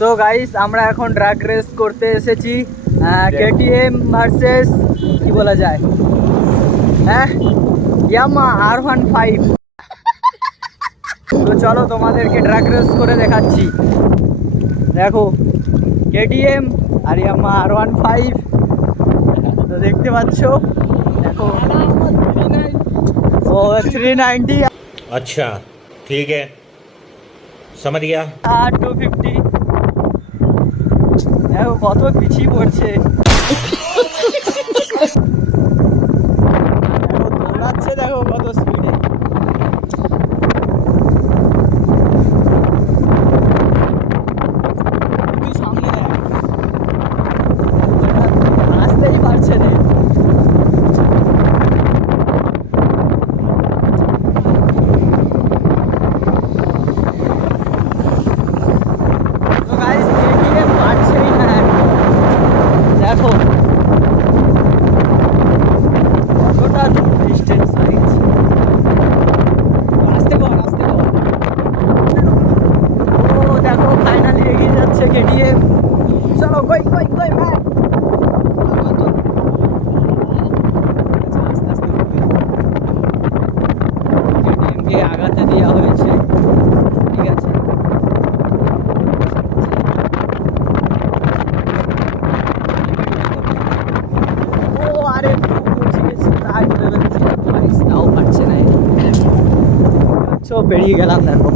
তো গাইস আমরা এখন ড্রাগ রেস করতে এসেছি কেটিএম ভার্সেস কি বলা যায় হ্যাঁ ইয়ামা R15। তো চলো তোমাদেরকে ড্রাগ রেস করে দেখাচ্ছি। দেখো কেটিএম আর ইয়ামা R15 তো দেখতে পাচ্ছ। দেখো ও 390 अच्छा ठीक है समझ गया। আর 250 দেখো কত পিছিয়ে পড়ছে। দেখো দৌড়াচ্ছে, দেখো কত স্পিডে। তুই সামনে দেখ, আসতেই পারছে না। তো গাইস কেটিএম পারছেই না একদম। দেখো কতটা ডিস্টেন্স হয়েছে। আসতে কর আসতে কর। ও দেখো ফাইনালি এগিয়ে যাচ্ছে কেটিএম। চলো কই কই কই ম্যান। আস্তে আস্তে কেটিএমকে আগাতে দেওয়া হয়েছে, ঠিক আছে। ও আরে পৌঁছে গেছে, তাই বলে ফেলছি। তাও পারছে না, পেরিয়ে গেলাম। দেখো